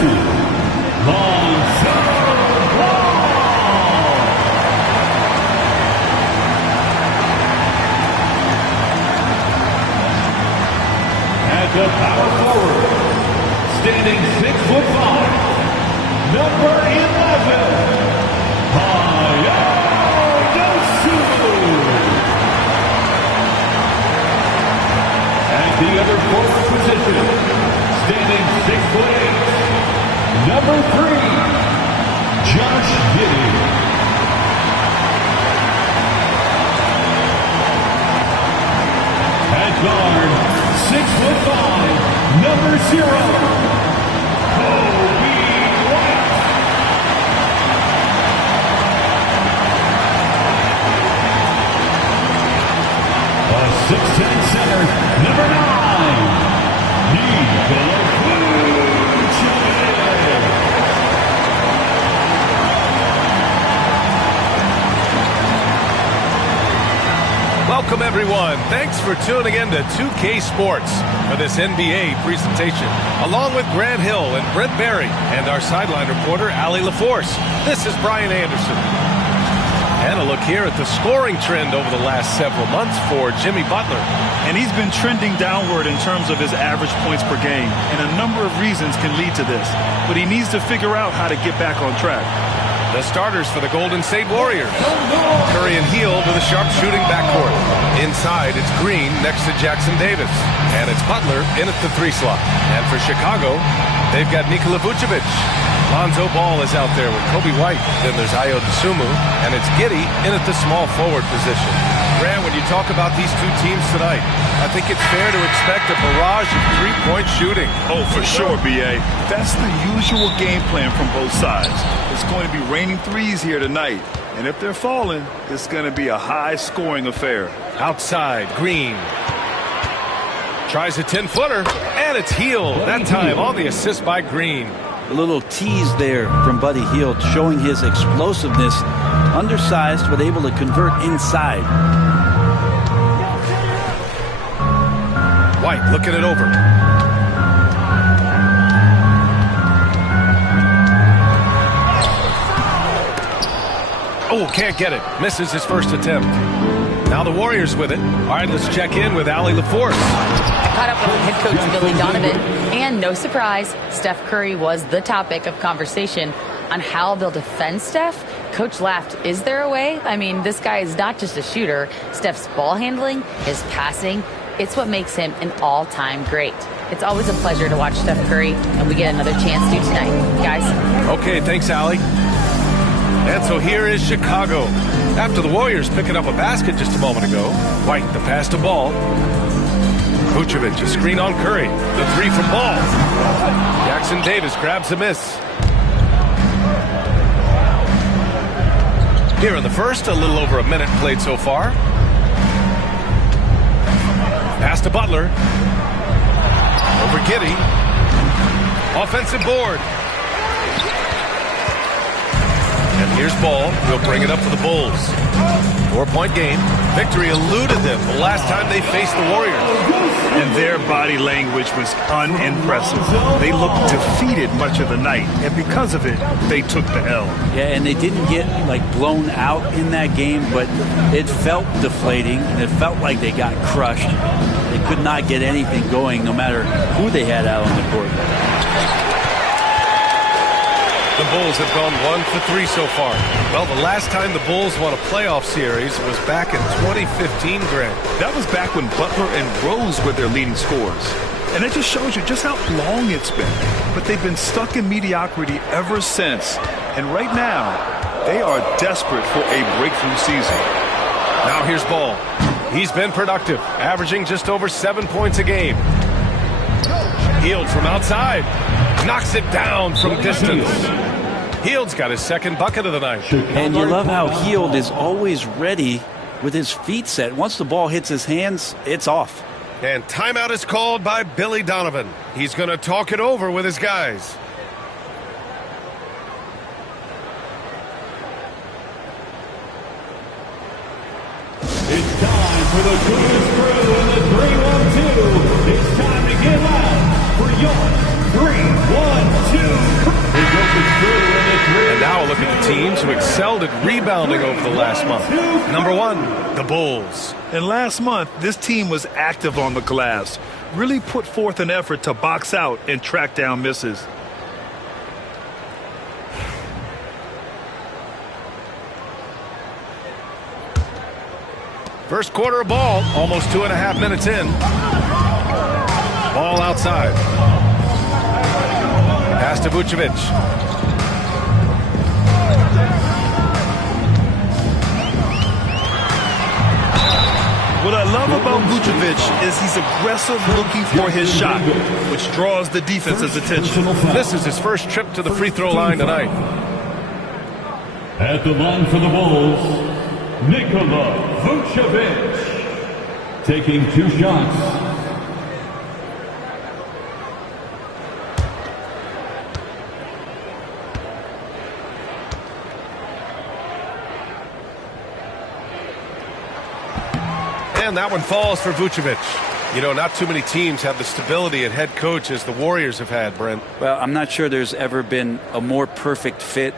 Jackson. At the power forward, standing 6'5", number 11, At the other forward position, standing 6'8", number 3, Josh Giddey. At guard, 6'5", number 0, Kobe White. A 6'10" center, number 9, Nikola Vucevic. Welcome, everyone. Thanks for tuning in to 2K Sports for this NBA presentation, along with Grant Hill and Brent Barry and our sideline reporter, Allie LaForce. This is Brian Anderson. And a look here at the scoring trend over the last several months for Jimmy Butler. And he's been trending downward in terms of his average points per game, and a number of reasons can lead to this. But he needs to figure out how to get back on track. The starters for the Golden State Warriors. Curry and Hield with a sharp-shooting backcourt. Inside, it's Green next to Jackson Davis. And it's Butler in at the 3 slot. And for Chicago, they've got Nikola Vucevic. Lonzo Ball is out there with Kobe White. Then there's Ayo Dosunmu. And it's Giddey in at the small forward position. Grant, when you talk about these two teams tonight, I think it's fair to expect a barrage of three-point shooting. Oh, for sure, B.A. That's the usual game plan from both sides. It's going to be raining threes here tonight. And if they're falling, it's going to be a high-scoring affair. Outside, Green. Tries a 10-footer, and it's Hield. That time on the assist by Green. A little tease there from Buddy Hield, showing his explosiveness. Undersized, but able to convert inside. White looking it over. Oh, can't get it. Misses his first attempt. Now the Warriors with it. All right, let's check in with Allie LaForce. I caught up with head coach Billy Donovan, and no surprise, Steph Curry was the topic of conversation on how they'll defend Steph. Coach laughed. Is there a way? I mean, this guy is not just a shooter. Steph's ball handling, his passing, it's what makes him an all-time great. It's always a pleasure to watch Steph Curry, and we get another chance to tonight. Guys. Okay, thanks, Allie. And so here is Chicago. After the Warriors picking up a basket just a moment ago, White the pass to Ball. Vucevic, a screen on Curry. The 3 from Ball. Jackson Davis grabs a miss. Here in the first, a little over a minute played so far. Pass to Butler. Over Giddey. Offensive board. And here's Ball. He'll bring it up for the Bulls. 4-point game. Victory eluded them the last time they faced the Warriors. And their body language was unimpressive. They looked defeated much of the night, and because of it, they took the L. Yeah, and they didn't get, like, blown out in that game, but it felt deflating, and it felt like they got crushed. They could not get anything going, no matter who they had out on the court. The Bulls have gone 1 for 3 so far. Well, the last time the Bulls won a playoff series was back in 2015, Grant. That was back when Butler and Rose were their leading scorers. And it just shows you just how long it's been. But they've been stuck in mediocrity ever since. And right now, they are desperate for a breakthrough season. Now here's Ball. He's been productive, averaging just over 7 points a game. Hield from outside. Knocks it down from distance. Hield's got his second bucket of the night. And you love how Hield is always ready with his feet set. Once the ball hits his hands, it's off. And timeout is called by Billy Donovan. He's going to talk it over with his guys. It's time for the Cleveland Crew and the 3-1-2. It's time to get out for your 3-1-2. Now a look at the teams who excelled at rebounding over the last month. Number 1, the Bulls. And last month, this team was active on the glass. Really put forth an effort to box out and track down misses. First quarter of ball, almost 2.5 minutes in. Ball outside. Pass to Vucevic. What I love about Vucevic is he's aggressive looking for his shot, which draws the defense's attention. This is his first trip to the free throw line tonight. At the line for the Bulls, Nikola Vucevic, taking 2 shots. And that one falls for Vucevic. You know, not too many teams have the stability at head coach as the Warriors have had, Brent. Well, I'm not sure there's ever been a more perfect fit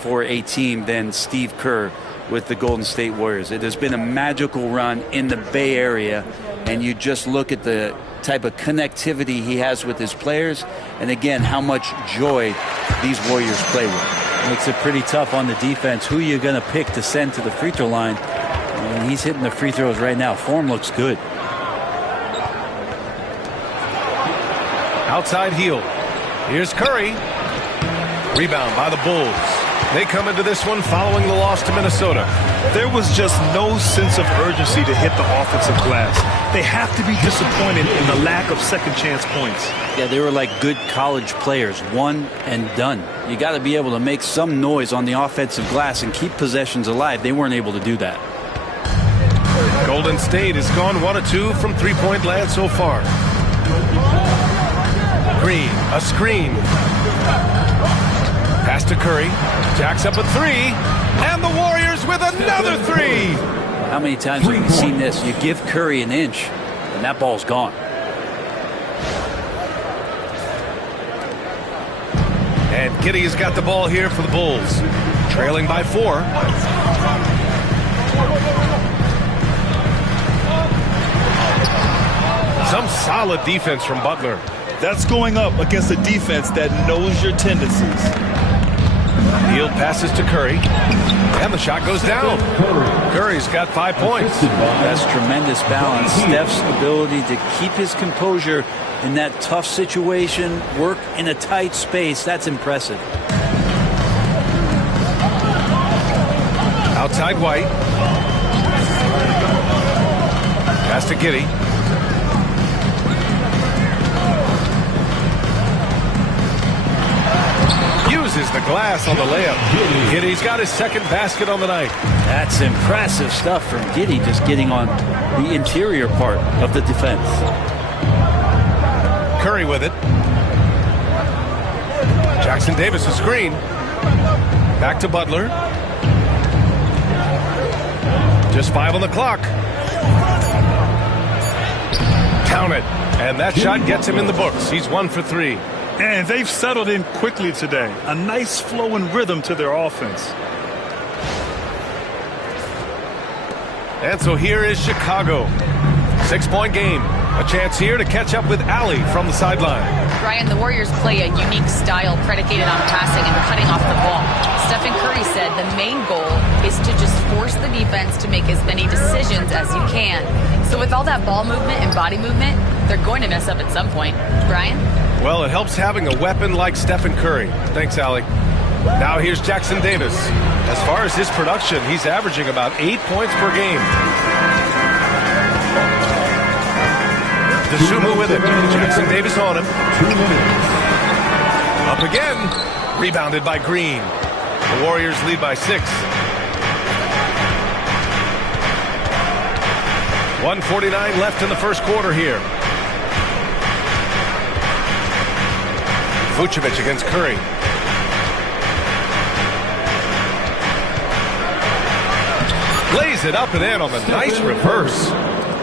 for a team than Steve Kerr with the Golden State Warriors. It has been a magical run in the Bay Area, and you just look at the type of connectivity he has with his players, and again, how much joy these Warriors play with. Makes it pretty tough on the defense. Who you're going to pick to send to the free throw line? And he's hitting the free throws right now. Form looks good. Outside heel. Here's Curry. Rebound by the Bulls. They come into this one following the loss to Minnesota. There was just no sense of urgency to hit the offensive glass. They have to be disappointed in the lack of second chance points. Yeah, they were like good college players, one and done. You got to be able to make some noise on the offensive glass and keep possessions alive. They weren't able to do that. Golden State has gone 1 of 2 from three-point land so far. Green, a screen. Pass to Curry. Jacks up a 3. And the Warriors with another 3. How many times have we seen this? You give Curry an inch, and that ball's gone. And Giddey has got the ball here for the Bulls. Trailing by 4. Some solid defense from Butler. That's going up against a defense that knows your tendencies. Hield passes to Curry. And the shot goes down. Curry's got 5 points. That's tremendous balance. Steph's ability to keep his composure in that tough situation, work in a tight space, that's impressive. Outside White. Pass to Giddey. Uses the glass on the layup. Giddey's got his second basket on the night. That's impressive stuff from Giddey, just getting on the interior part of the defense. Curry with it. Jackson Davis a screen. Back to Butler. Just 5 on the clock. Count it. And that shot gets him in the books. He's 1 for 3. And they've settled in quickly today. A nice flow and rhythm to their offense. And so here is Chicago. 6-point game. A chance here to catch up with Allie from the sideline. Brian, the Warriors play a unique style predicated on passing and cutting off the ball. Stephen Curry said the main goal is to just force the defense to make as many decisions as you can. So with all that ball movement and body movement, they're going to mess up at some point. Brian? Well, it helps having a weapon like Stephen Curry. Thanks, Allie. Now here's Jackson Davis. As far as his production, he's averaging about 8 points per game. DeSumo with it. Jackson Davis on him. 2 minutes. Up again. Rebounded by Green. The Warriors lead by 6. 1:49 left in the first quarter here. Vucevic against Curry. Lays it up and in on the nice reverse.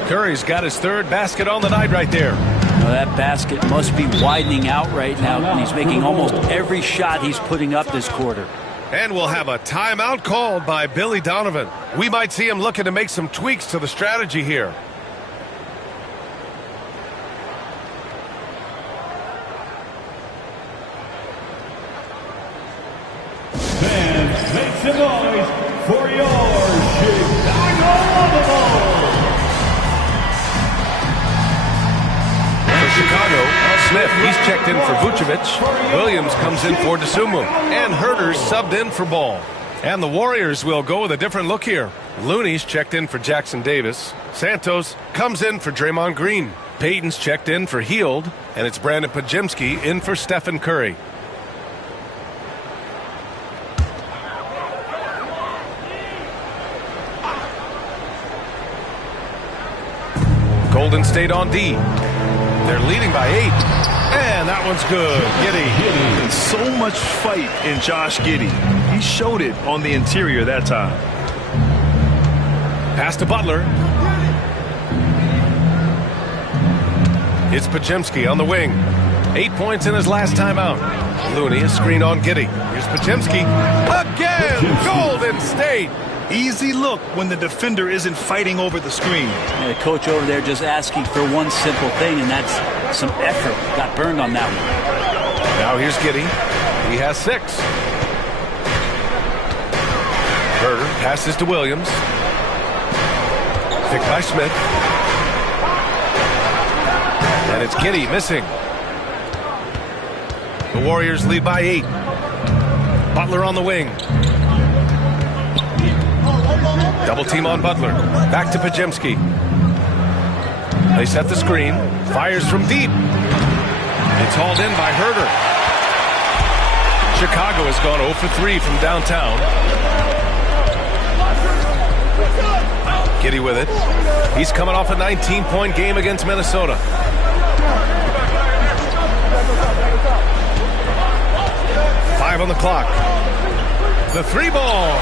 Curry's got his 3rd basket on the night right there. Well, that basket must be widening out right now. He's making almost every shot he's putting up this quarter. And we'll have a timeout called by Billy Donovan. We might see him looking to make some tweaks to the strategy here. Fans, make some noise for your Chicago Bulls. For Chicago, Smith, he's checked in for Vucevic. Williams comes in for DeSumo. And Herter's subbed in for Ball. And the Warriors will go with a different look here. Looney's checked in for Jackson Davis. Santos comes in for Draymond Green. Payton's checked in for Hield. And it's Brandon Pajemski in for Stephen Curry. Golden State on D. They're leading by 8. And that one's good. Giddey. And so much fight in Josh Giddey. He showed it on the interior that time. Pass to Butler. It's Pajemski on the wing. 8 points in his last time out. Looney is screened on Giddey. Here's Pajemski. Again! Golden State! Easy look when the defender isn't fighting over the screen. And the coach over there just asking for one simple thing, and that's some effort. Got burned on that one. Now here's Giddey. He has 6. Herter passes to Williams. Picked by Smith. And it's Giddey missing. The Warriors lead by 8. Butler on the wing. Double team on Butler. Back to Pajemski. They set the screen. Fires from deep. It's hauled in by Herter. Chicago has gone 0 for 3 from downtown. Giddey with it. He's coming off a 19-point game against Minnesota. Five on the clock. The 3 ball.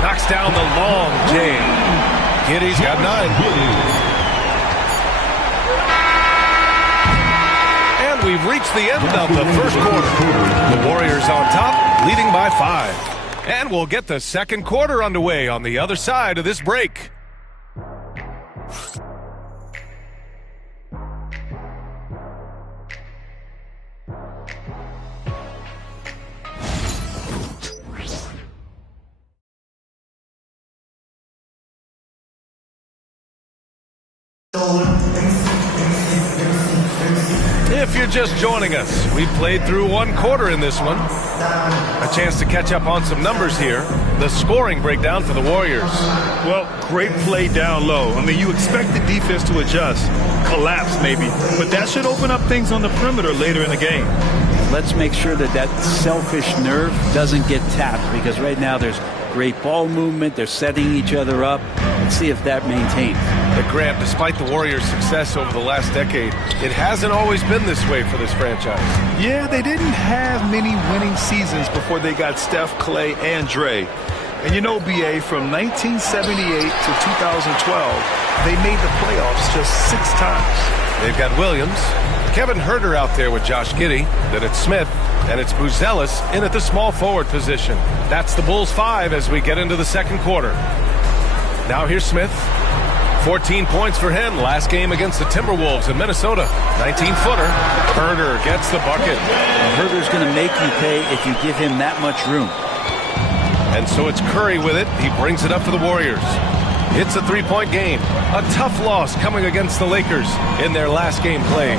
Knocks down the long J. Giddey's got 9. And we've reached the end of the first quarter. The Warriors on top, leading by 5. And we'll get the second quarter underway on the other side of this break. If you're just joining us, we've played through one quarter in this one. A chance to catch up on some numbers here. The scoring breakdown for the Warriors. Well, great play down low. I mean, you expect the defense to adjust, collapse maybe, but that should open up things on the perimeter later in the game. Let's make sure that that selfish nerve doesn't get tapped, because right now there's great ball movement. They're setting each other up. Let's see if that maintains. But Grant, despite the Warriors' success over the last decade, it hasn't always been this way for this franchise. Yeah, they didn't have many winning seasons before they got Steph, Clay, and Dre. And you know, BA, from 1978 to 2012, they made the playoffs just 6 times. They've got Williams, Kevin Herter out there with Josh Giddey, then it's Smith, and it's Buzelis in at the small forward position. That's the Bulls 5 as we get into the second quarter. Now here's Smith. 14 points for him last game against the Timberwolves in Minnesota. 19-footer. Herter gets the bucket. Herter's going to make you pay if you give him that much room. And so it's Curry with it. He brings it up for the Warriors. It's a 3-point game. A tough loss coming against the Lakers in their last game played.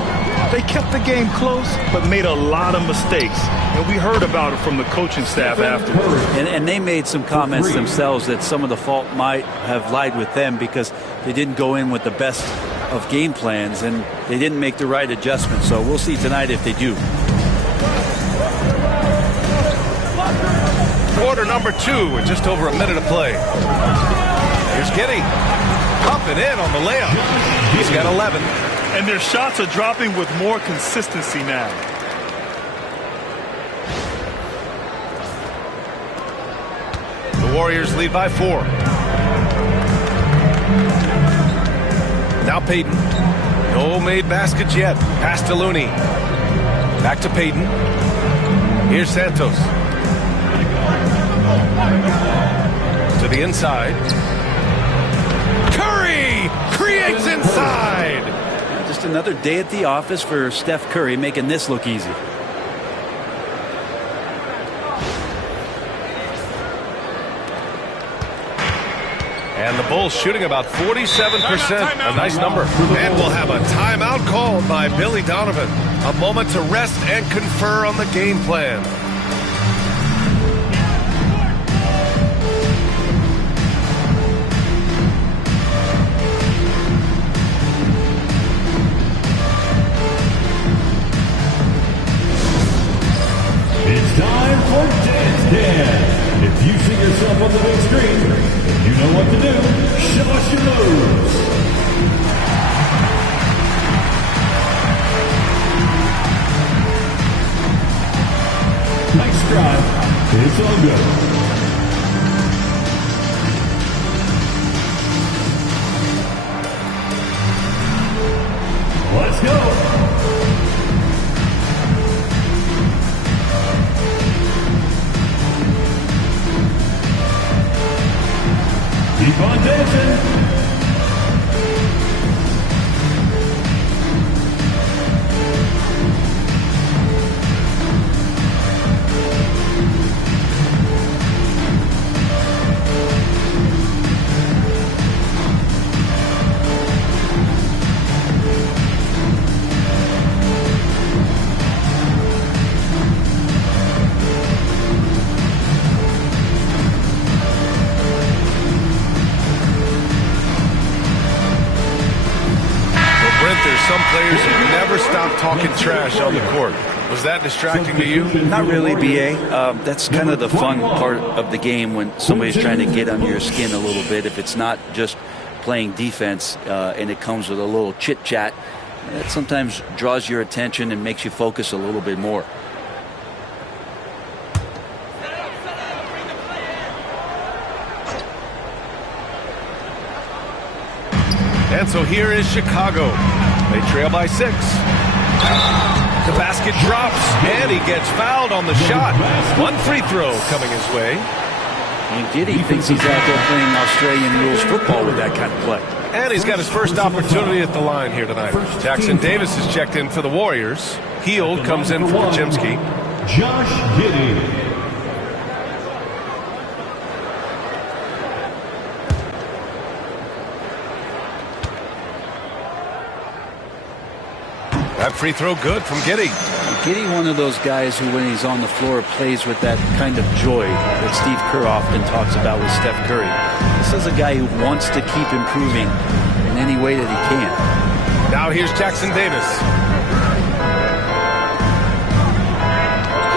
They kept the game close, but made a lot of mistakes. And we heard about it from the coaching staff afterwards. And they made some comments themselves that some of the fault might have lied with them because they didn't go in with the best of game plans and they didn't make the right adjustments. So we'll see tonight if they do. Quarter number 2 with just over a minute of play. Here's Giddey. Up and in on the layup. He's got 11. And their shots are dropping with more consistency now. The Warriors lead by 4. Now Payton. No made baskets yet. Pass to Looney. Back to Payton. Here's Santos. To the inside. Curry creates inside. Just another day at the office for Steph Curry, making this look easy. And the Bulls shooting about 47%. A nice number. And we'll have a timeout called by Billy Donovan. A moment to rest and confer on the game plan. It's time for Dance Dance. If you see yourself on the big screen, you know what to do. Show us your moves. Nice drive. It's all good. Let's go. Keep on dancing. There's some players who never stop talking trash on the court. Was that distracting to you? Not really, B.A. That's kind of the fun part of the game when somebody's trying to get under your skin a little bit. If it's not just playing defense and it comes with a little chit-chat, that sometimes draws your attention and makes you focus a little bit more. And so here is Chicago. They trail by 6. The basket drops, and he gets fouled on the shot. One free throw coming his way. And Giddey thinks he's out there playing Australian rules football with that kind of play. And he's got his first opportunity at the line here tonight. Jackson Davis has checked in for the Warriors. Hield comes in for Chimsky. Josh Giddey. That free throw good from Giddey. Giddey, one of those guys who, when he's on the floor, plays with that kind of joy that Steve Kerr often talks about with Steph Curry. This is a guy who wants to keep improving in any way that he can. Now here's Jackson Davis.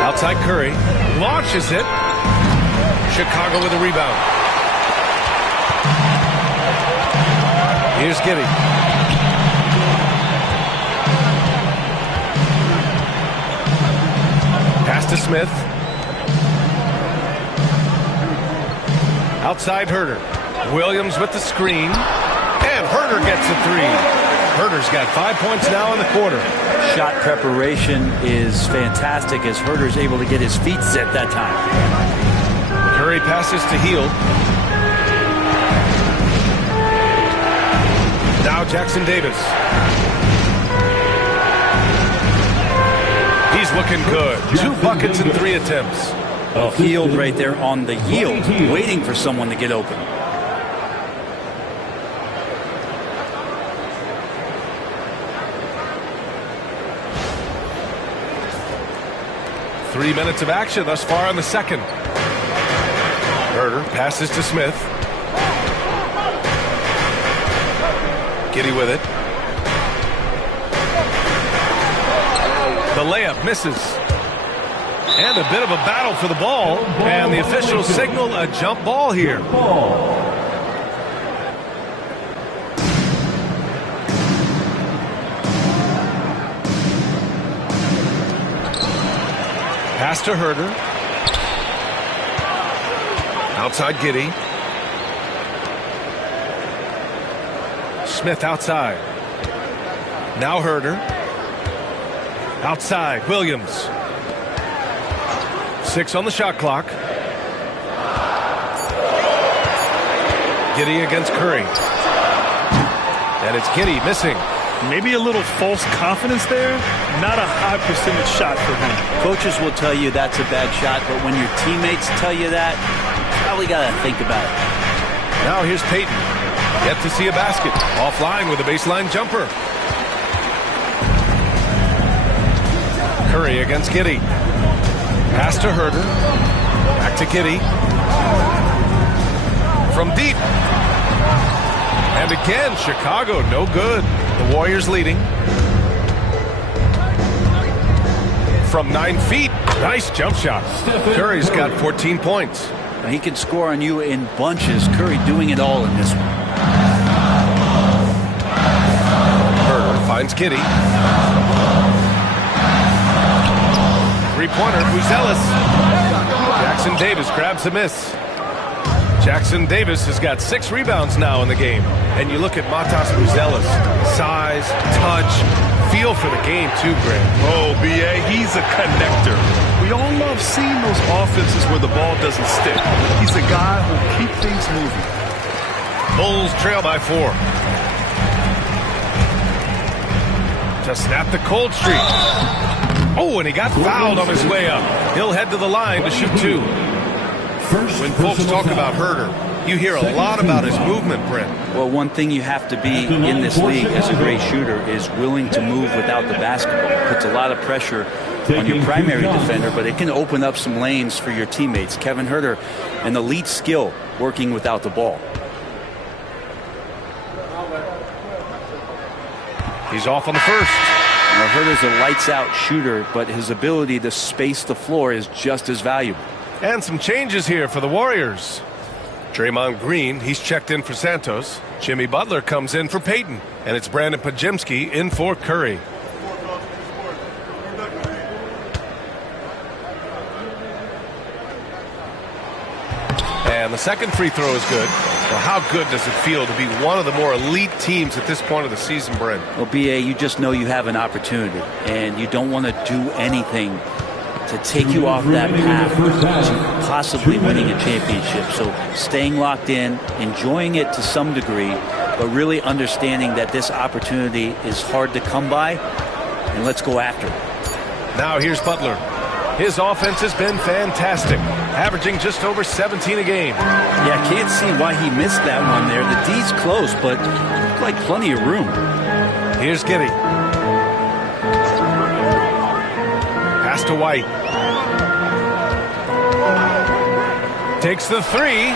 Outside Curry. Launches it. Chicago with a rebound. Here's Giddey. Pass to Smith. Outside Herter. Williams with the screen. And Herter gets a 3. Herter's got 5 points now in the quarter. Shot preparation is fantastic as Herter's able to get his feet set that time. Curry passes to Hield. Now Jackson Davis. He's looking good. 2 buckets in 3 attempts. Oh, Hield right there on the yield, waiting for someone to get open. Three minutes of action thus far in the second. Herter passes to Smith. Giddey with it. The layup misses. And a bit of a battle for the ball. And the officials signal a jump ball here. Pass to Herter. Outside Giddey. Smith outside. Now Herter. Outside, Williams. 6 on the shot clock. Giddey against Curry. And it's Giddey missing. Maybe a little false confidence there. Not a high percentage shot for him. Coaches will tell you that's a bad shot, but when your teammates tell you that, you probably got to think about it. Now here's Payton. Yet to see a basket. Offline with a baseline jumper. Curry against Giddey. Pass to Herder. Back to Giddey. From deep. And again, Chicago, no good. The Warriors leading. From 9 feet. Nice jump shot. Curry's got 14 points. Now he can score on you in bunches. Curry doing it all in this one. Herder finds Giddey. Three-pointer, Buzelis. Jackson Davis grabs a miss. Jackson Davis has got 6 rebounds now in the game. And you look at Matas Buzelis. Size, touch, feel for the game too, Grant. Oh, B.A., he's a connector. We all love seeing those offenses where the ball doesn't stick. He's a guy who'll keep things moving. Bulls trail by 4. To snap the cold streak. Oh, and he got fouled on his way up. He'll head to the line to shoot 2. When folks talk about Herder, you hear a lot about his movement, Brent. Well, one thing you have to be in this league as a great shooter is willing to move without the basketball. It puts a lot of pressure on your primary defender, but it can open up some lanes for your teammates. Kevin Herder, an elite skill working without the ball. He's off on the first. Now, Herder's a lights-out shooter, but his ability to space the floor is just as valuable. And some changes here for the Warriors. Draymond Green, he's checked in for Santos. Jimmy Butler comes in for Payton. And it's Brandon Pajemski in for Curry. And the second free throw is good. Well, how good does it feel to be one of the more elite teams at this point of the season, Brent? Well, B.A., you just know you have an opportunity, and you don't want to do anything to take you off that path to possibly winning a championship. So staying locked in, enjoying it to some degree, but really understanding that this opportunity is hard to come by, and let's go after it. Now here's Butler. His offense has been fantastic, averaging just over 17 a game. Yeah, I can't see why he missed that one there. The D's close, but looked like plenty of room. Here's Giddey. Pass to White. Takes the 3.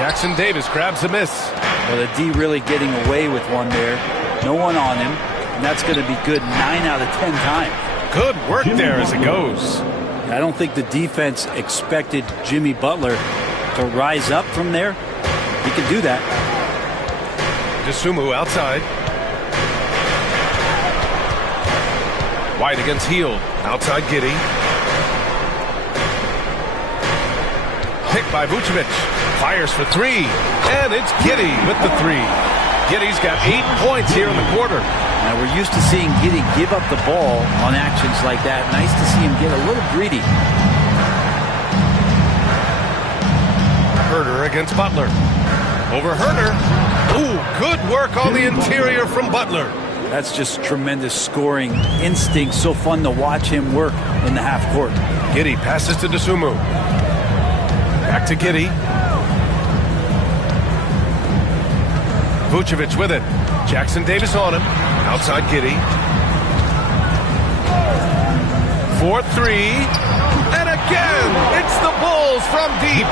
Jackson Davis grabs the miss. Well, the D really getting away with one there. No one on him, and that's going to be good 9 out of 10 times. Good work there as it goes. I don't think the defense expected Jimmy Butler to rise up from there. He could do that. DeSumo outside. White against Hield. Outside Giddey. Picked by Vucevic. Fires for 3. And it's Giddey with the 3. Giddey's got 8 points here in the quarter. Now we're used to seeing Giddey give up the ball on actions like that. Nice to see him get a little greedy. Herder against Butler. Over Herder. Ooh, good work on the interior from Butler. That's just tremendous scoring instinct. So fun to watch him work in the half court. Giddey passes to DeSumo. Back to Giddey. Vucevic with it. Jackson Davis on him. Outside Giddey. 4-3. And again, it's the Bulls from deep.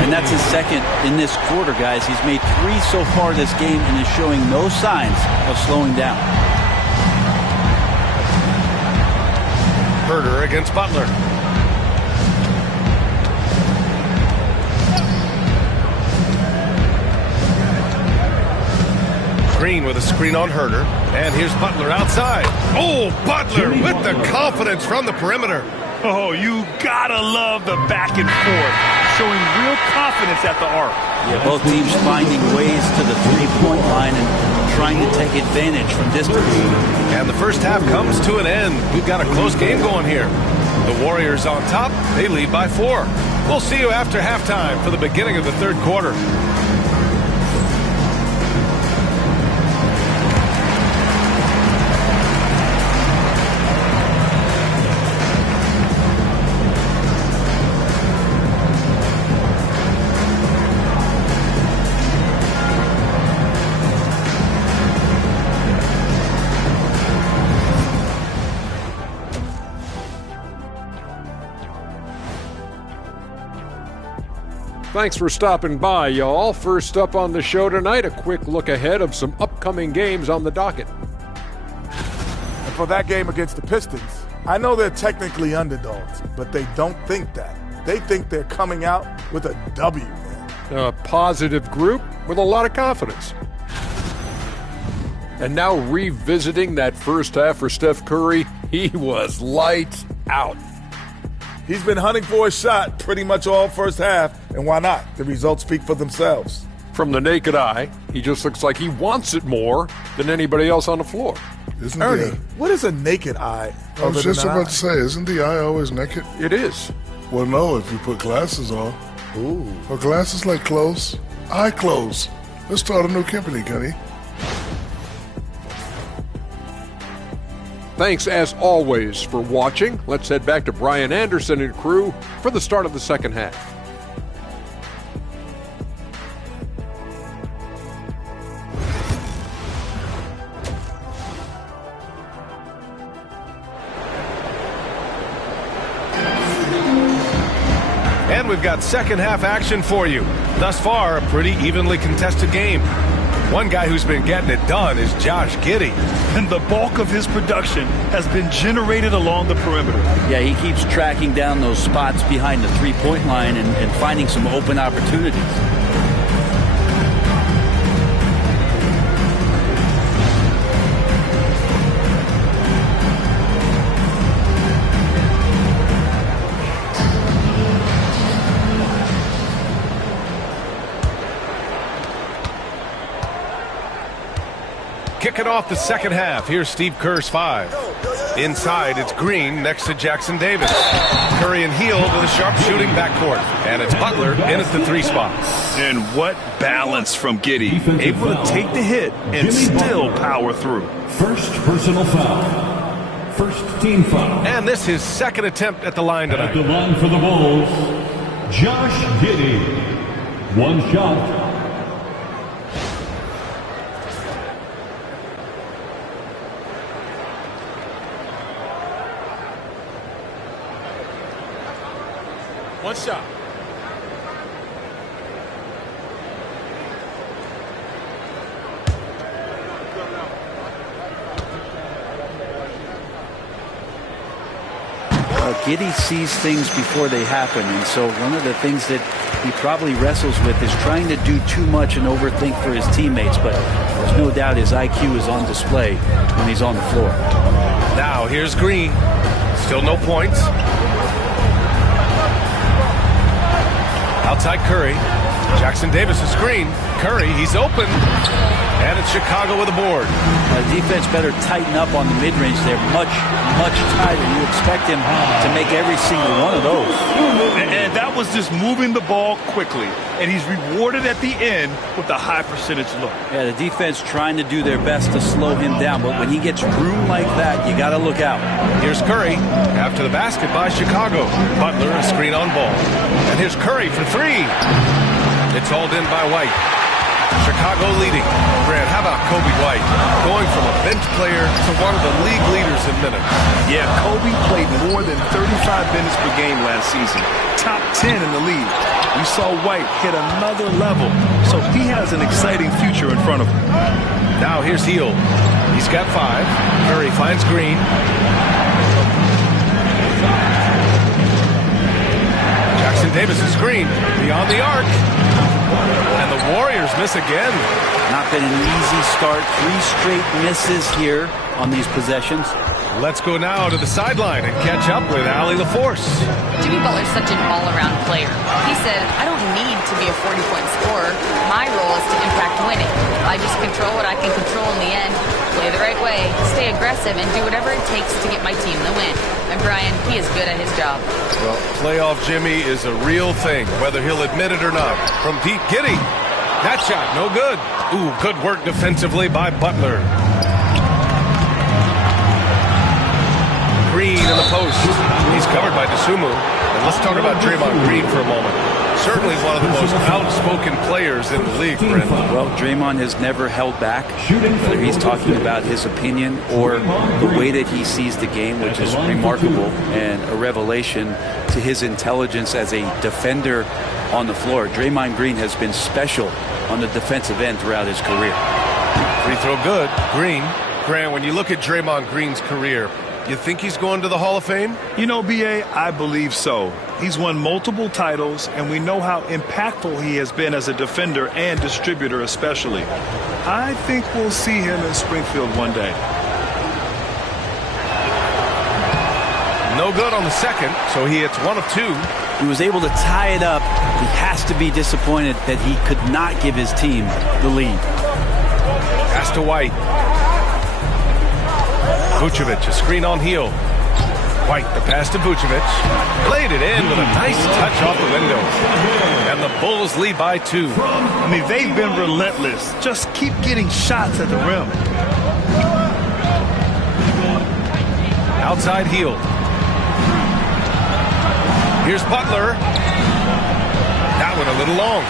And that's his second in this quarter, guys. He's made 3 so far this game and is showing no signs of slowing down. Herder against Butler. Green with a screen on Herder. And here's Butler outside. Oh, Butler with the confidence from the perimeter. Oh, you gotta love the back and forth, showing real confidence at the arc. Yeah, both teams finding ways to the three-point line and trying to take advantage from distance. And the first half comes to an end. We've got a close game going here. The Warriors on top. They lead by 4. We'll see you after halftime for the beginning of the third quarter. Thanks for stopping by, y'all. First up on the show tonight, a quick look ahead of some upcoming games on the docket. And for that game against the Pistons, I know they're technically underdogs, but they don't think that. They think they're coming out with a W, man. A positive group with a lot of confidence. And now revisiting that first half for Steph Curry, he was lights out. He's been hunting for a shot pretty much all first half, and why not? The results speak for themselves. From the naked eye, he just looks like he wants it more than anybody else on the floor. Isn't Ernie, what is a naked eye? I was just about to say, isn't the eye always naked? It is. Well, no, if you put glasses on. Ooh. Well, glasses like clothes. Eye clothes. Let's start a new company, Gunny. Thanks, as always, for watching. Let's head back to Brian Anderson and crew for the start of the second half. And we've got second half action for you. Thus far, a pretty evenly contested game. One guy who's been getting it done is Josh Giddey. And the bulk of his production has been generated along the perimeter. Yeah, he keeps tracking down those spots behind the three-point line and finding some open opportunities. Kicking off the second half, here's Steve Kerr's 5. Inside, it's Green next to Jackson Davis. Curry and Hield with a sharp shooting backcourt. And it's Butler in at the 3 spot. And what balance from Giddey. Able to take the hit and still power through. First personal foul. First team foul. And this his second attempt at the line tonight. At the line for the Bulls, Josh Giddey. One shot. One shot. Giddey sees things before they happen, and so one of the things that he probably wrestles with is trying to do too much and overthink for his teammates, but there's no doubt his IQ is on display when he's on the floor. Now here's Green. Still no points. Outside Curry. Jackson Davis is screen. Curry, he's open. And it's Chicago with a board. Defense better tighten up on the mid-range. They're much, much tighter. You expect him to make every single one of those. And that was just moving the ball quickly. And he's rewarded at the end with a high percentage look. Yeah, the defense trying to do their best to slow him down. But when he gets room like that, you got to look out. Here's Curry. After the basket by Chicago. Butler, a screen on ball. And here's Curry for 3. It's hauled in by White. Chicago leading. Grant, how about Kobe White? Going from a bench player to one of the league leaders in minutes. Yeah, Kobe played more than 35 minutes per game last season. Top 10 in the league. We saw White hit another level, so he has an exciting future in front of him. Now here's Hield. He's got 5. Curry finds Green. Jackson Davis is screen beyond the arc. And the Warriors miss again. Not been an easy start. 3 straight misses here on these possessions. Let's go now to the sideline and catch up with Allie LaForce. Jimmy Butler's such an all-around player. He said, I don't need to be a 40-point scorer. My role is to impact winning. I just control what I can control in the end, play the right way, stay aggressive, and do whatever it takes to get my team the win. And Brian, he is good at his job. Well, playoff Jimmy is a real thing, whether he'll admit it or not. From deep, Giddey. That shot, no good. Ooh, good work defensively by Butler. Green in the post. He's covered by Dosunmu. And let's talk about Draymond Green for a moment. Certainly one of the most outspoken players in the league, Brent. Well, Draymond has never held back, whether he's talking about his opinion or the way that he sees the game, which is remarkable and a revelation to his intelligence as a defender on the floor. Draymond Green has been special on the defensive end throughout his career. Free throw good. Green. Grant, when you look at Draymond Green's career, you think he's going to the Hall of Fame? You know, B.A., I believe so. He's won multiple titles, and we know how impactful he has been as a defender and distributor especially. I think we'll see him in Springfield one day. No good on the second, so he hits 1 of 2. He was able to tie it up. He has to be disappointed that he could not give his team the lead. Pass to White. Vucevic, a screen on heel. White, the pass to Vucevic. Played it in with a nice touch off the window. And the Bulls lead by 2. I mean, they've been relentless. Just keep getting shots at the rim. Outside heel. Here's Butler. That one a little long.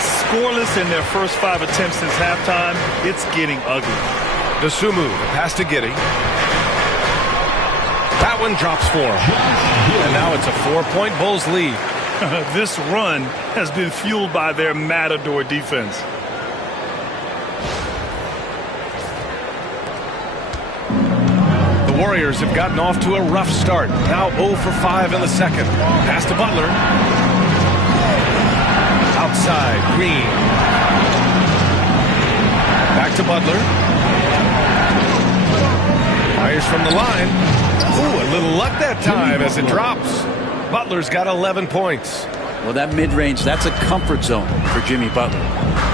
Scoreless in their first 5 attempts since halftime. It's getting ugly. Dosunmu, the pass to Giddey. That one drops 4. And now it's a 4-point Bulls lead. This run has been fueled by their matador defense. The Warriors have gotten off to a rough start. Now 0 for 5 in the second. Pass to Butler. Outside, Green. Back to Butler. Fires from the line. Ooh, a little luck that time as it drops. Butler's got 11 points. Well, that mid-range, that's a comfort zone for Jimmy Butler.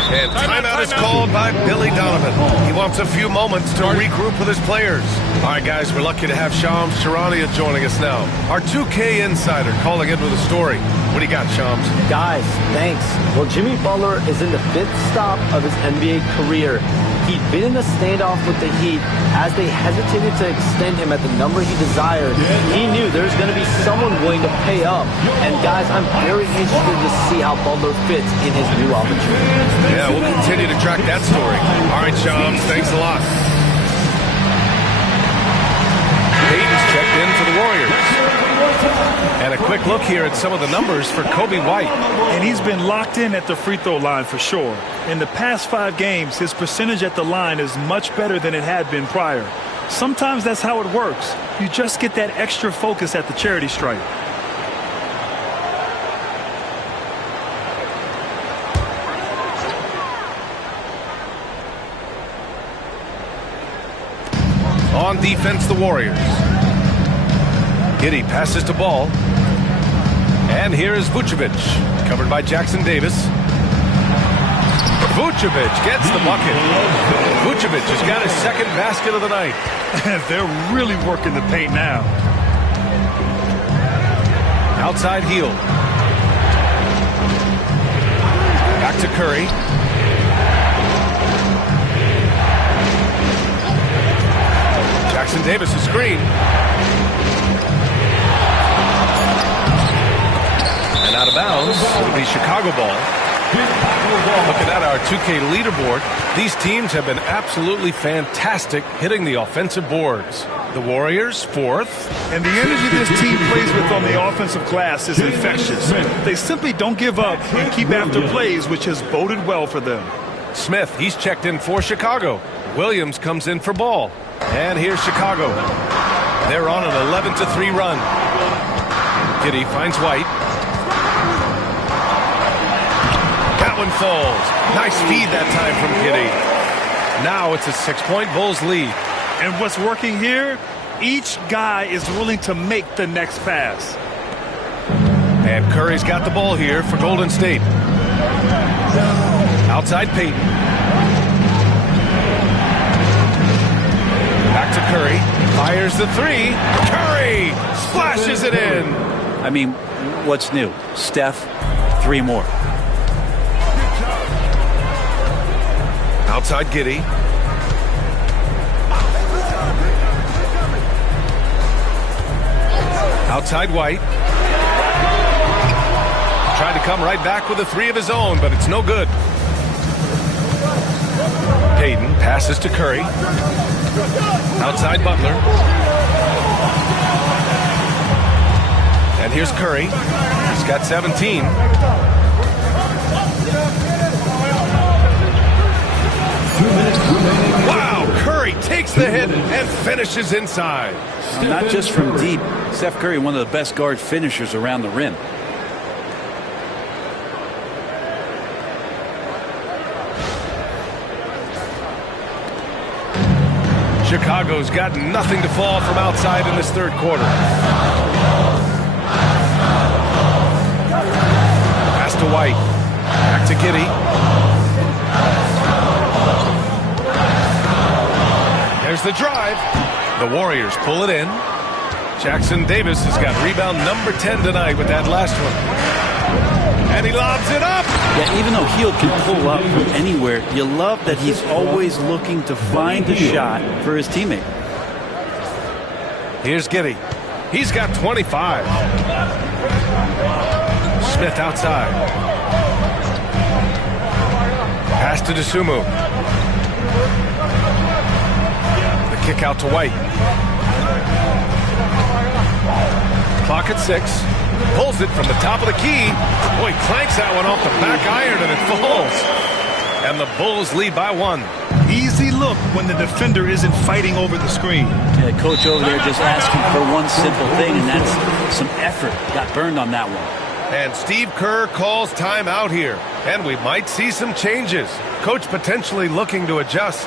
And timeout is called by Billy Donovan. He wants a few moments to regroup with his players. All right, guys, we're lucky to have Shams Charania joining us now. Our 2K insider calling in with a story. What do you got, Shams? Guys, thanks. Well, Jimmy Butler is in the 5th stop of his NBA career. He'd been in a standoff with the Heat as they hesitated to extend him at the number he desired. He knew there's going to be someone willing to pay up. And guys, I'm very interested to see how Butler fits in his new opportunity. Yeah, we'll continue to track that story. All right, Shams, thanks a lot. Payton's checked in for the Warriors. And a quick look here at some of the numbers for Kobe White. And he's been locked in at the free throw line for sure. In the past 5 games, his percentage at the line is much better than it had been prior. Sometimes that's how it works. You just get that extra focus at the charity stripe. On defense, the Warriors. Giddey passes to Ball. And here is Vucevic, covered by Jackson Davis. Vucevic gets the bucket. Vucevic has got his second basket of the night. They're really working the paint now. Outside heel. Back to Curry. Jackson Davis, a screen. And out of bounds, it'll be Chicago ball. Looking at our 2K leaderboard, these teams have been absolutely fantastic hitting the offensive boards. The Warriors, 4th. And the energy this team plays with on the offensive glass is infectious. They simply don't give up and keep after plays, which has boded well for them. Smith, he's checked in for Chicago. Williams comes in for Ball. And here's Chicago. They're on an 11-3 run. Giddey finds White. That one falls. Nice feed that time from Giddey. Now it's a 6-point Bulls lead. And what's working here? Each guy is willing to make the next pass. And Curry's got the ball here for Golden State. Outside Payton. Back to Curry. Fires the 3. Curry splashes it in. I mean, what's new? Steph, 3 more. Outside Giddey. Outside White. Tried to come right back with a three of his own, but it's no good. Payton passes to Curry. Outside Butler. And here's Curry. He's got 17. Wow, Curry takes the hit and finishes inside. Not just from deep. Steph Curry, one of the best guard finishers around the rim. Chicago's got nothing to fall from outside in this third quarter. Pass to White. Back to Giddey. There's the drive. The Warriors pull it in. Jackson Davis has got rebound number 10 tonight with that last one. And he lobs it up. Yeah, even though Hield can pull up from anywhere, you love that he's always looking to find a shot for his teammate. Here's Giddey. He's got 25. Smith outside. Pass to Dosunmu. The kick out to White. Clock at 6. Pulls it from the top of the key. Boy, clanks that one off the back iron and it falls. And the Bulls lead by 1. Easy look when the defender isn't fighting over the screen. Yeah, coach over there just asking for one simple thing, and that's some effort. Got burned on that one. And Steve Kerr calls timeout here. And we might see some changes. Coach potentially looking to adjust.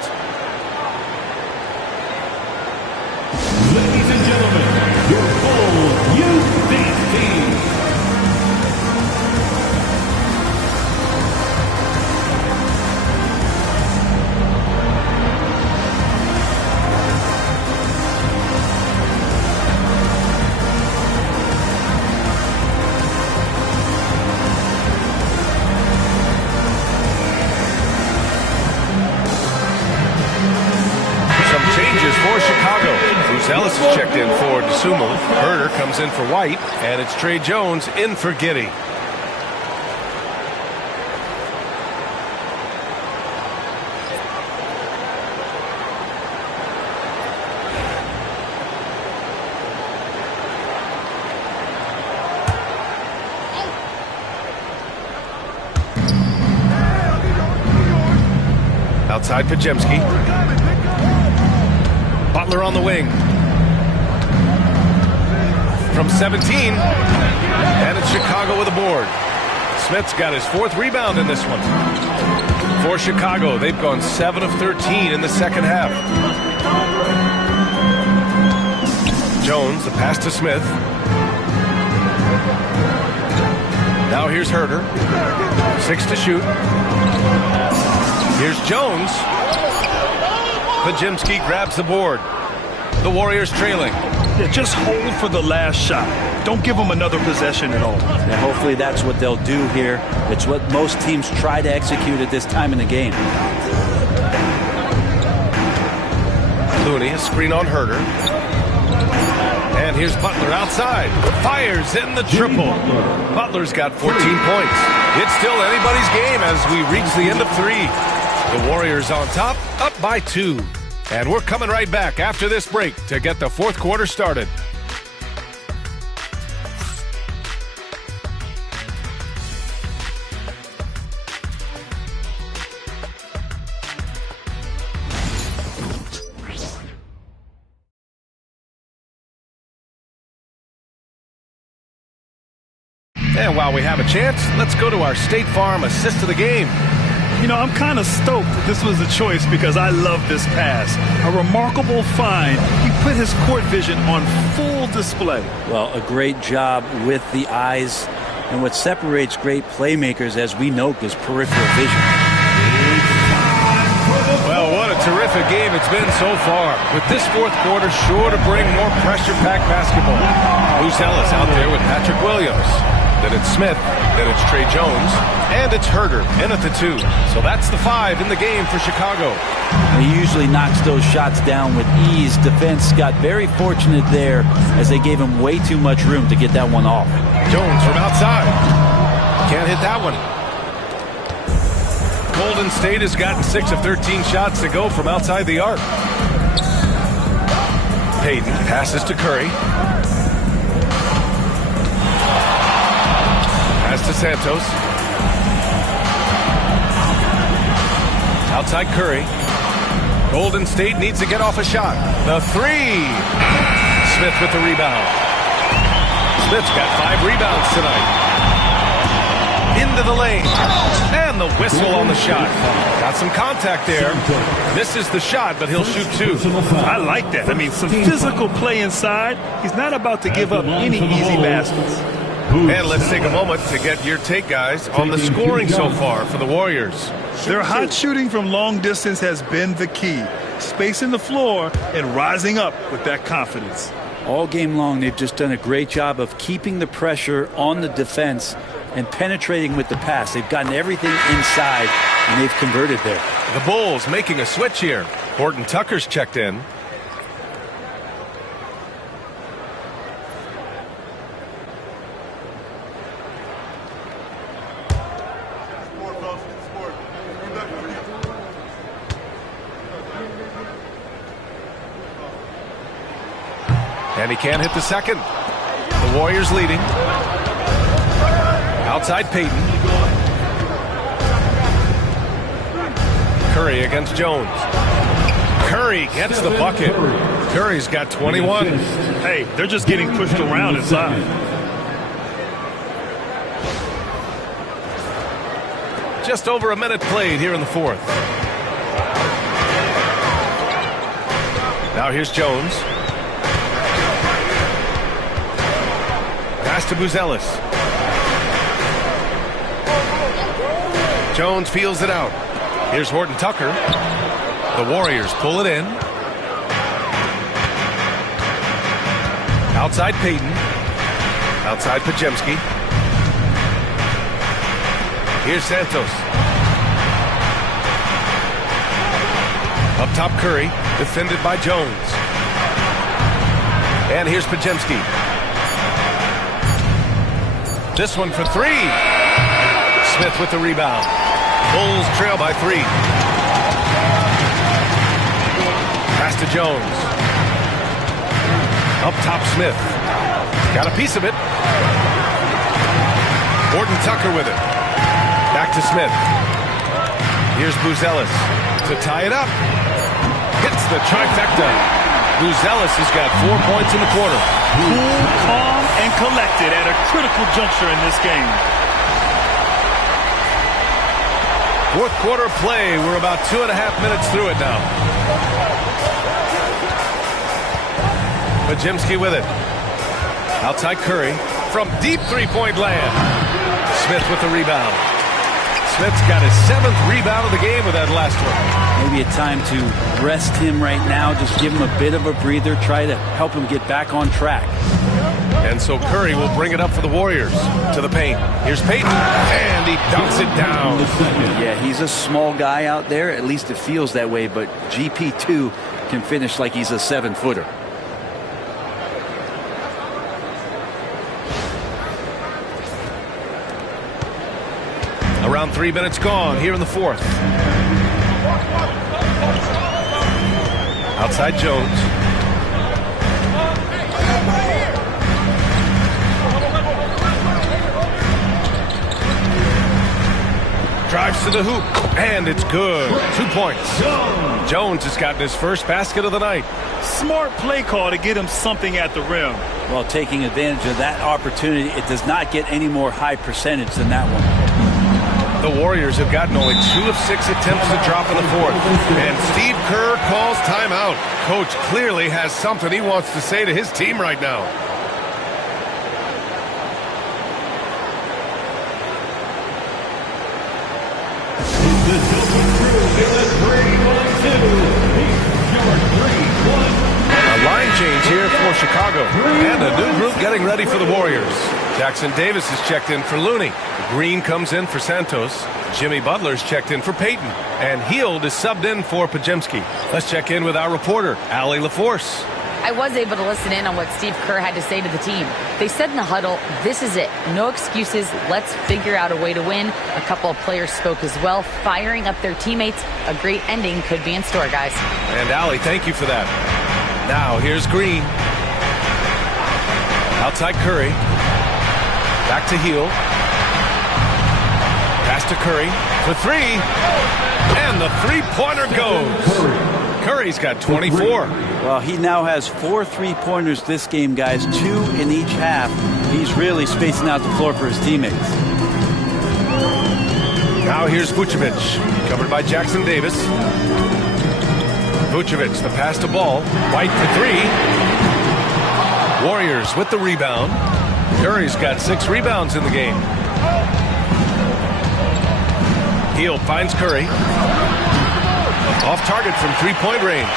Ladies and gentlemen, your Bulls youth dance team. For Chicago, Bruce Ellis is checked in for Dosunmu. Herder comes in for White, and it's Trey Jones in for Giddey. Outside Pajemski. Butler on the wing. From 17. And it's Chicago with a board. Smith's got his 4th rebound in this one. For Chicago, they've gone 7 of 13 in the second half. Jones, the pass to Smith. Now here's Herder. 6 to shoot. Here's Jones. Pajemski grabs the board. The Warriors trailing. Yeah, just hold for the last shot. Don't give them another possession at all. Yeah, hopefully that's what they'll do here. It's what most teams try to execute at this time in the game. Looney, a screen on Herder. And here's Butler outside. Fires in the triple. Butler's got 14 points. It's still anybody's game as we reach the end of 3. The Warriors on top, up by 2. And we're coming right back after this break to get the 4th quarter started. And while we have a chance, let's go to our State Farm assist of the game. You know, I'm kind of stoked that this was a choice because I love this pass. A remarkable find. He put his court vision on full display. Well, a great job with the eyes. And what separates great playmakers, as we know, is peripheral vision. Well, what a terrific game it's been so far. With this 4th quarter sure to bring more pressure-packed basketball. Bruce Ellis out there with Patrick Williams. Then it's Smith, then it's Trey Jones, and it's Herder in at the 2. So that's the 5 in the game for Chicago. He usually knocks those shots down with ease. Defense got very fortunate there as they gave him way too much room to get that one off. Jones from outside. Can't hit that one. Golden State has gotten 6 of 13 shots to go from outside the arc. Payton passes to Curry. Pass to Santos. Outside Curry. Golden State needs to get off a shot. The three. Smith with the rebound. Smith's got 5 rebounds tonight. Into the lane. And the whistle on the shot. Got some contact there. Misses the shot, but he'll shoot 2. I like that. I mean, some physical play inside. He's not about to give up any easy baskets. And let's take a moment to get your take, guys, on the scoring so far for the Warriors. Their hot shooting from long distance has been the key. Spacing the floor and rising up with that confidence. All game long, they've just done a great job of keeping the pressure on the defense and penetrating with the pass. They've gotten everything inside, and they've converted there. The Bulls making a switch here. Horton Tucker's checked in. And he can't hit the second. The Warriors leading. Outside Payton. Curry against Jones. Curry gets the bucket. Curry's got 21. Hey, they're just getting pushed around inside. Just over a minute played here in the fourth. Now here's Jones. Pass to Buzelis. Jones feels it out. Here's Horton Tucker. The Warriors pull it in. Outside Payton. Outside Podziemski. Here's Santos. Up top Curry. Defended by Jones. And here's Podziemski. This one for 3. Smith with the rebound. Bulls trail by 3. Pass to Jones. Up top Smith. Got a piece of it. Horton Tucker with it. Back to Smith. Here's Buzelis to tie it up. Hits the trifecta. Buzelis has got 4 points in the quarter. Cool, calm, and collected at a critical juncture in this game. Fourth quarter play. We're about 2.5 minutes through it now. Podziemski with it. Outside Curry. From deep three-point land. Smith with the rebound. Smith's got his 7th rebound of the game with that last one. Maybe a time to rest him right now. Just give him a bit of a breather. Try to help him get back on track. And so Curry will bring it up for the Warriors to the paint. Here's Payton, and he dunks it down. Yeah, he's a small guy out there. At least it feels that way, but GP2 can finish like he's a 7-footer. Around 3 minutes gone here in the fourth. Outside Jones. Drives to the hoop, and it's good. 2 points. Jones has gotten his first basket of the night. Smart play call to get him something at the rim. Well, taking advantage of that opportunity, it does not get any more high percentage than that one. The Warriors have gotten only 2 of 6 attempts to drop in the fourth. And Steve Kerr calls timeout. Coach clearly has something he wants to say to his team right now. A line change here for Chicago. And a new group getting ready for the Warriors. Jackson Davis is checked in for Looney. Green comes in for Santos. Jimmy Butler's checked in for Payton. And Hield is subbed in for Podziemski. Let's check in with our reporter, Allie LaForce. I was able to listen in on what Steve Kerr had to say to the team. They said in the huddle, this is it. No excuses. Let's figure out a way to win. A couple of players spoke as well, firing up their teammates. A great ending could be in store, guys. And Allie, thank you for that. Now here's Green. Outside Curry. Back to Hill. Pass to Curry for three. And the three-pointer goes. Curry's got 24. Well, he now has 4 3-pointers this game, guys. 2 in each half. He's really spacing out the floor for his teammates. Now here's Vucevic, covered by Jackson Davis. Vucevic, the pass to Ball. White for three. Warriors with the rebound. Curry's got 6 rebounds in the game. Hill finds Curry. Off target from three-point range.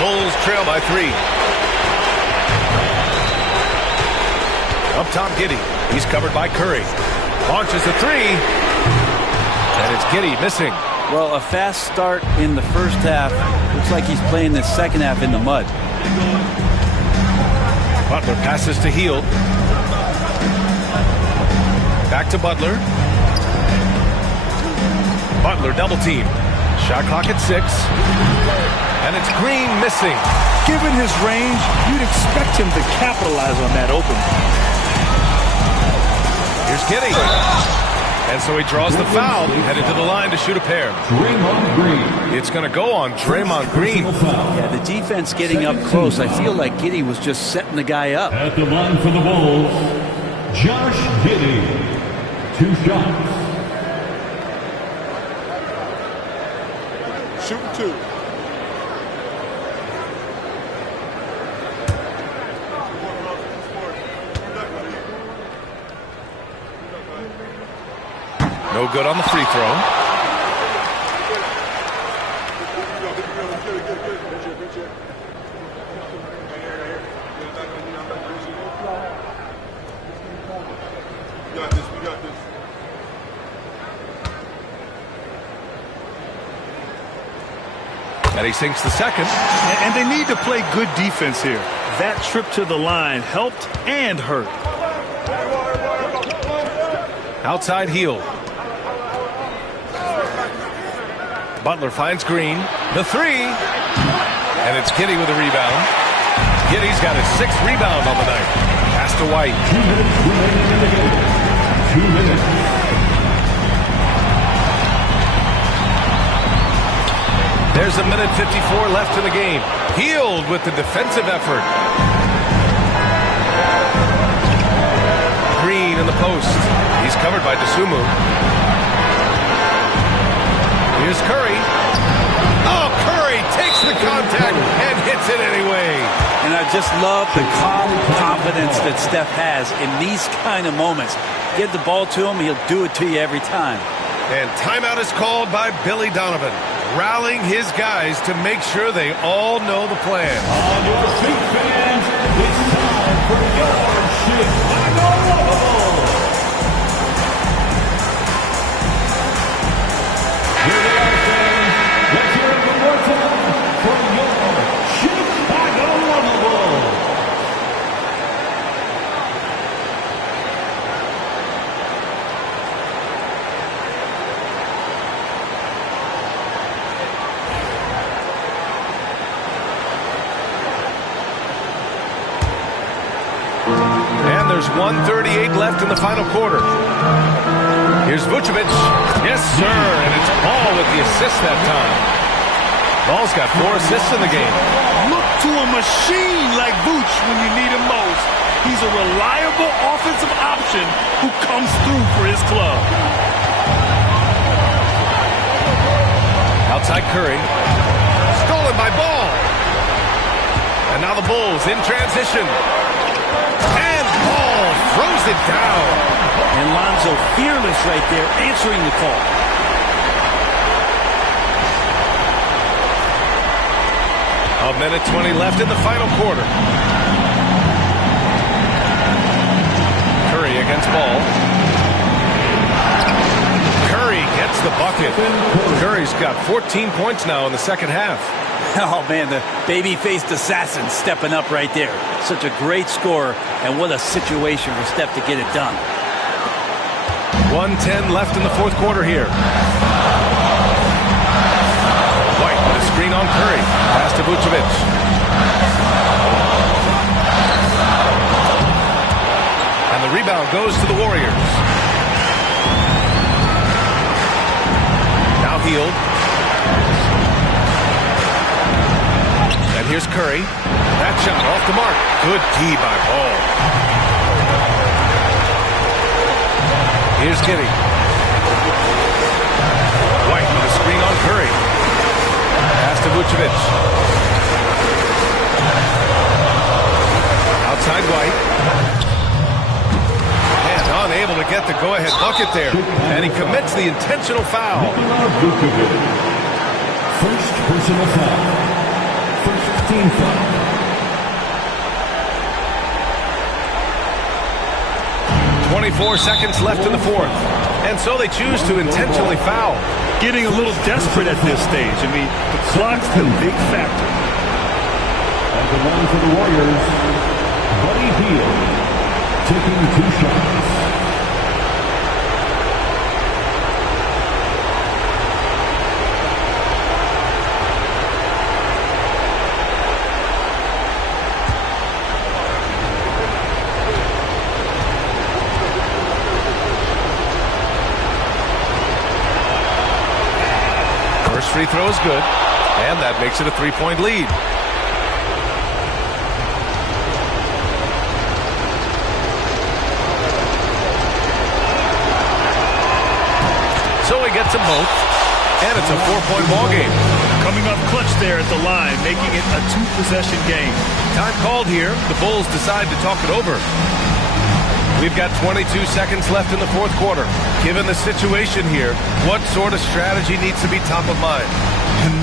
Bulls trail by 3. Up top, Giddey. He's covered by Curry. Launches a 3. And it's Giddey missing. Well, a fast start in the first half. Looks like he's playing the second half in the mud. Butler passes to Hill. Back to Butler. Butler double team. Shot clock at 6. And it's Green missing. Given his range, you'd expect him to capitalize on that opening. Here's Giddey. And so he draws the foul, headed to the line to shoot a pair. Draymond Green. It's going to go on Draymond Green. Yeah, the defense getting up close. I feel like Giddey was just setting the guy up. At the line for the Bulls, Josh Giddey. 2 shots. Shooting 2. No good on the free throw. And he sinks the second. And they need to play good defense here. That trip to the line helped and hurt. Outside Hill. Butler finds Green. The 3. And it's Giddey with a rebound. Giddey's got his 6th rebound on the night. Pass to White. 2 minutes remaining in the game. 2 minutes. There's a minute 54 left in the game. Hield with the defensive effort. Green in the post. He's covered by Dosunmu. Here's Curry. Oh, Curry takes the contact and hits it anyway. And I just love the calm confidence that Steph has in these kind of moments. Get the ball to him, he'll do it to you every time. And timeout is called by Billy Donovan, rallying his guys to make sure they all know the plan. On your feet, fans, it's time for your Chicago Bulls. Here they are, fans. Let's hear it one more time for your Chicago Bulls. There's 1:38 left in the final quarter. Here's Vucevic. Yes, sir. And it's Ball with the assist that time. Ball's got 4 assists in the game. Look to a machine like Vooch when you need him most. He's a reliable offensive option who comes through for his club. Outside Curry. Stolen by Ball. And now the Bulls in transition. And Ball throws it down. And Lonzo fearless right there, answering the call. A minute 20 left in the final quarter. Curry against Ball. Curry gets the bucket. Curry's got 14 points now in the second half. Oh, man, the baby-faced assassin stepping up right there. Such a great score, and what a situation for Steph to get it done. 1:10 left in the fourth quarter here. White with a screen on Curry. Pass to Vucevic. And the rebound goes to the Warriors. Now Hield. And here's Curry. That shot off the mark. Good D by Ball. Here's Giddey. White with a screen on Curry. Pass to Vucevic. Outside White. And unable to get the go-ahead bucket there. And he commits the intentional foul. First personal foul. First team foul. 24 seconds left in the fourth. And so they choose to intentionally foul. Getting a little desperate at this stage. I mean, the clock's the big factor. At the line for the Warriors, Buddy Hield, taking 2 shots. Free throw is good, and that makes it a 3-point lead. So he gets them both, and it's a 4-point ball game. Coming up clutch there at the line, making it a 2-possession game. Time called here. The Bulls decide to talk it over. We've got 22 seconds left in the fourth quarter. Given the situation here, what sort of strategy needs to be top of mind?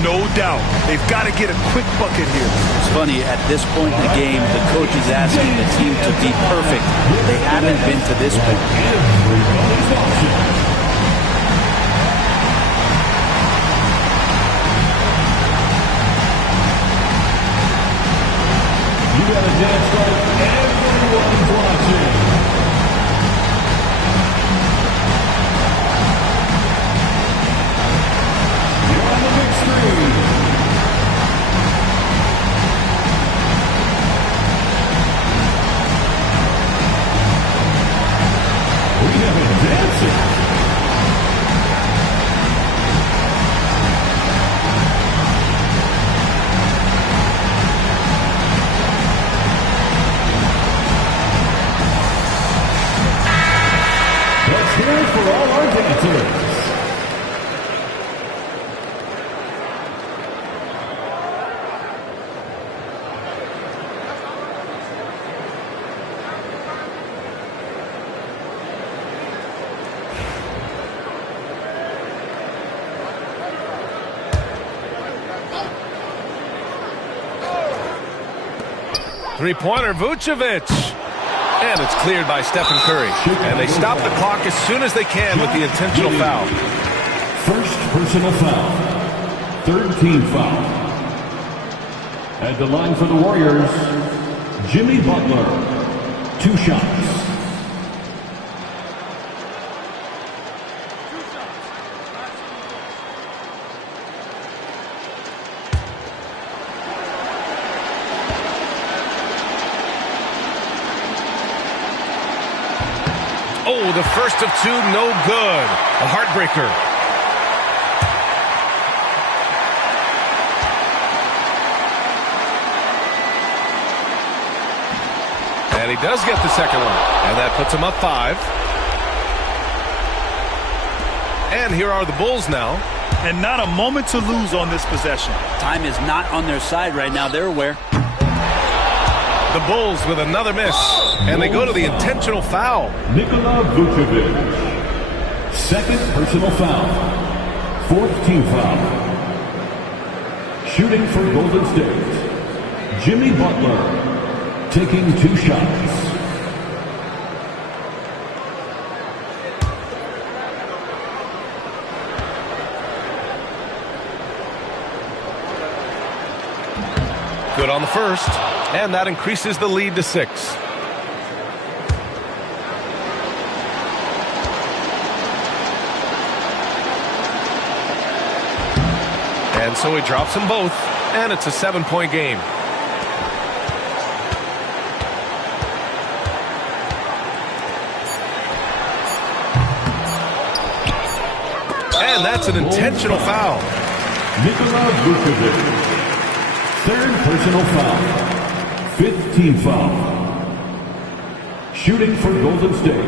No doubt. They've got to get a quick bucket here. It's funny, at this point in the game, the coach is asking the team to be perfect. They haven't been to this point. You got to dance like everyone's watching. Let's hear it for all our dancers. Three-pointer, Vucevic. And it's cleared by Stephen Curry. And they stop the clock as soon as they can with the intentional foul. First personal foul. Third team foul. At the line for the Warriors, Jimmy Butler. 2 shots. Oh, the first of 2, no good. A heartbreaker. And he does get the second one. And that puts him up 5. And here are the Bulls now. And not a moment to lose on this possession. Time is not on their side right now. They're aware. The Bulls with another miss. And they go to the intentional foul. Nikola Vucevic. Second personal foul. Fourth team foul. Shooting for Golden State, Jimmy Butler, taking 2 shots. Good on the first, and that increases the lead to 6. And so he drops them both, and it's a 7-point game. And that's an intentional foul. Third personal foul. 5th team foul. Shooting for Golden State,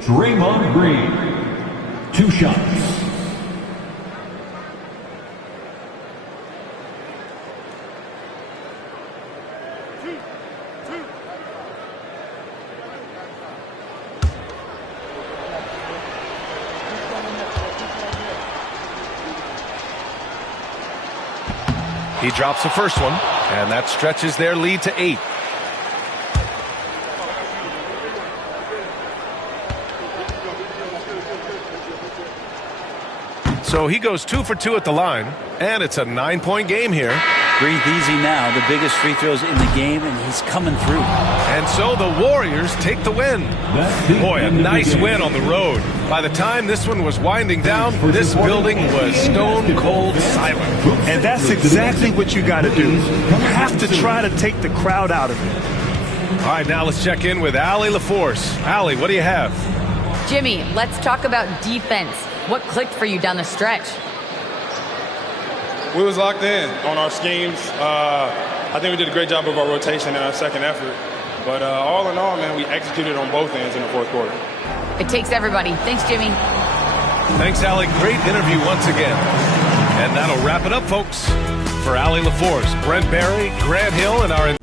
Draymond Green. 2 shots. He drops the first one, and that stretches their lead to 8. So he goes 2 for 2 at the line, and it's a 9-point game here. Breathe easy now. The biggest free throws in the game, and he's coming through. And so the Warriors take the win. Boy, a nice win on the road. By the time this one was winding down, this building was stone cold silent. And that's exactly what you got to do. You have to try to take the crowd out of it. All right, now let's check in with Allie LaForce. Allie, what do you have? Jimmy, let's talk about defense. What clicked for you down the stretch? We was locked in on our schemes. I think we did a great job of our rotation and our second effort. But all in all, man, we executed on both ends in the fourth quarter. It takes everybody. Thanks, Jimmy. Thanks, Allie. Great interview once again. And that'll wrap it up, folks. For Allie LaForce, Brent Barry, Grant Hill, and our